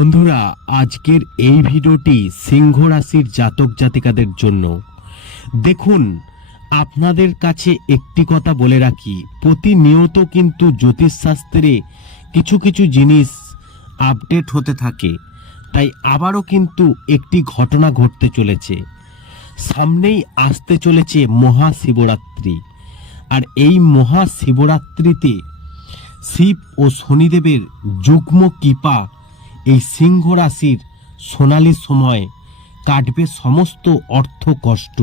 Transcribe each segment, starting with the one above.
বন্ধুরা, আজকের এই ভিডিওটি সিংহ রাশির জাতক জাতিকাদের জন্য। দেখুন, আপনাদের কাছে একটি কথা বলে রাখি, প্রতিনিয়ত কিন্তু জ্যোতিষশাস্ত্রে কিছু কিছু জিনিস আপডেট হতে থাকে, তাই আবারও কিন্তু একটি ঘটনা ঘটতে চলেছে। সামনেই আসতে চলেছে মহাশিবরাত্রি, আর এই মহাশিবরাত্রিতে শিব ও শনিদেবের যুগ্ম কৃপা এই সিংহ রাশির সোনালি সময় কাটবে সমস্ত অর্থ কষ্ট।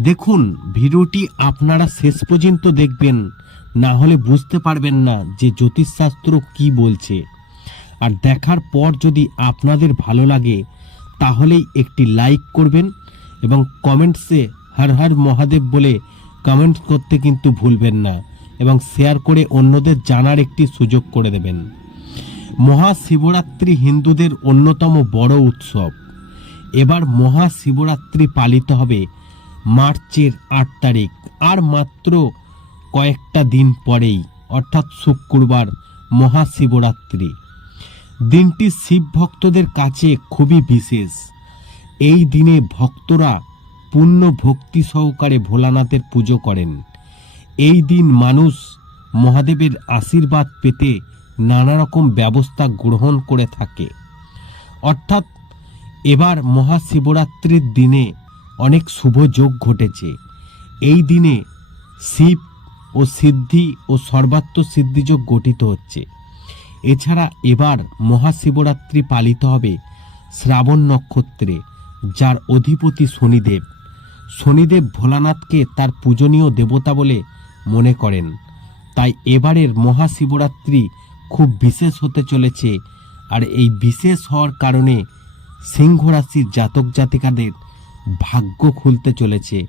দেখুন, ভিডিওটি আপনারা শেষ পর্যন্ত দেখবেন, না হলে বুঝতে পারবেন না যে জ্যোতিষশাস্ত্র কি বলছে। আর দেখার পর যদি আপনাদের ভালো লাগে, তাহলেই একটি লাইক করবেন এবং কমেন্টসে হর হর মহাদেব বলে কমেন্ট করতে কিন্তু ভুলবেন না এবং শেয়ার করে অন্যদের জানার একটি সুযোগ করে দেবেন। মহাশিবরাত্রি হিন্দুদের অন্যতম বড় উৎসব। এবার মহাশিবরাত্রি পালিত হবে মার্চের আট তারিখ, আর মাত্র কয়েকটা দিন পরেই, অর্থাৎ শুক্রবার মহাশিবরাত্রি। দিনটি শিব ভক্তদের কাছে খুবই বিশেষ। এই দিনে ভক্তরা পূর্ণ ভক্তি সহকারে ভোলানাথের পুজো করেন। এই দিন মানুষ মহাদেবের আশীর্বাদ পেতে নানা রকম ব্যবস্থা গ্রহণ করে থাকে। অর্থাৎ এবার মহাশিবরাত্রির দিনে অনেক শুভ যোগ ঘটেছে। এই দিনে শিব ও সিদ্ধি ও সর্বাত্ম সিদ্ধিযোগ গঠিত হচ্ছে। এছাড়া এবার মহাশিবরাত্রি পালিত হবে শ্রাবণ নক্ষত্রে, যার অধিপতি শনিদেব। শনিদেব ভোলানাথকে তার পূজনীয় দেবতা বলে মনে করেন। তাই এবারের মহাশিবরাত্রি খুব বিশেষ হতে চলেছে। আর এই বিশেষ হওয়ার কারণে সিংহ রাশির জাতক জাতিকাদের ভাগ্য খুলতে চলেছে।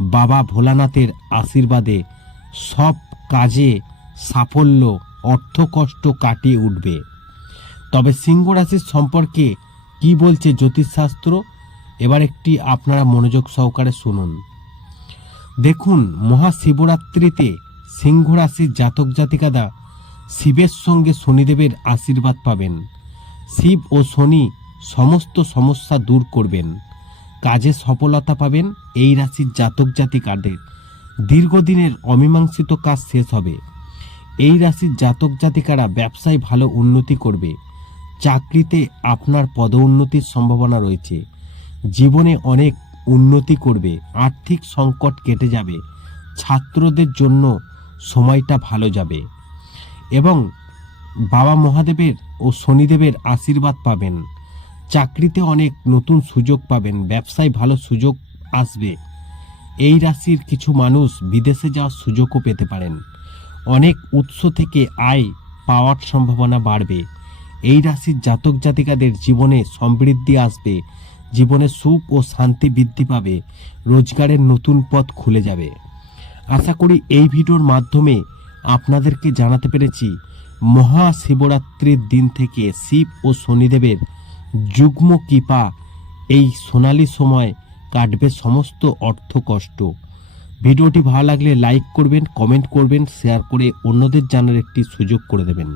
বাবা ভোলানাথের আশীর্বাদে সব কাজে সাফল্য অর্থকষ্ট কাটিয়ে উঠবে। তবে সিংহ রাশির সম্পর্কে কি বলছে জ্যোতিষশাস্ত্র? এবার একটি আপনারা মনোযোগ সহকারে শুনুন। দেখুন, মহাশিবরাত্রিতে সিংহ রাশির জাতক জাতিকাদা শিবের সঙ্গে শনিদেবের আশীর্বাদ পাবেন। শিব ও শনি সমস্ত সমস্যা দূর করবেন। কাজে সফলতা পাবেন এই রাশির জাতক জাতিকাদের। দীর্ঘদিনের অমীমাংসিত কাজ শেষ হবে। এই রাশির জাতক জাতিকারা ব্যবসায় ভালো উন্নতি করবে। চাকরিতে আপনার পদোন্নতির সম্ভাবনা রয়েছে। জীবনে অনেক উন্নতি করবে, আর্থিক সংকট কেটে যাবে। ছাত্রদের জন্য সময়টা ভালো যাবে। এবং বাবা মহাদেবের ও শনিদেবের আশীর্বাদ পাবেন। চাকরিতে অনেক নতুন সুযোগ পাবেন, ব্যবসায় ভালো সুযোগ আসবে। এই রাশির কিছু মানুষ বিদেশে যাওয়ার সুযোগও পেতে পারেন। অনেক উৎস থেকে আয় পাওয়ার সম্ভাবনা বাড়বে। এই রাশির জাতক জাতিকাদের জীবনে সমৃদ্ধি আসবে, জীবনে সুখ ও শান্তি বৃদ্ধি পাবে, রোজগারের নতুন পথ খুলে যাবে। আশা করি এই ভিডিওর মাধ্যমে আপনাদেরকে জানাতে পেরেছি, মহাশিবরাত্রির দিন থেকে শিব ও শনিদেবের যুগ্ম কৃপা এই সোনালি সময় কাটবে সমস্ত অর্থ কষ্ট। ভিডিওটি ভালো লাগলে লাইক করবেন, কমেন্ট করবেন, শেয়ার করে অন্যদের জানার একটি সুযোগ করে দেবেন।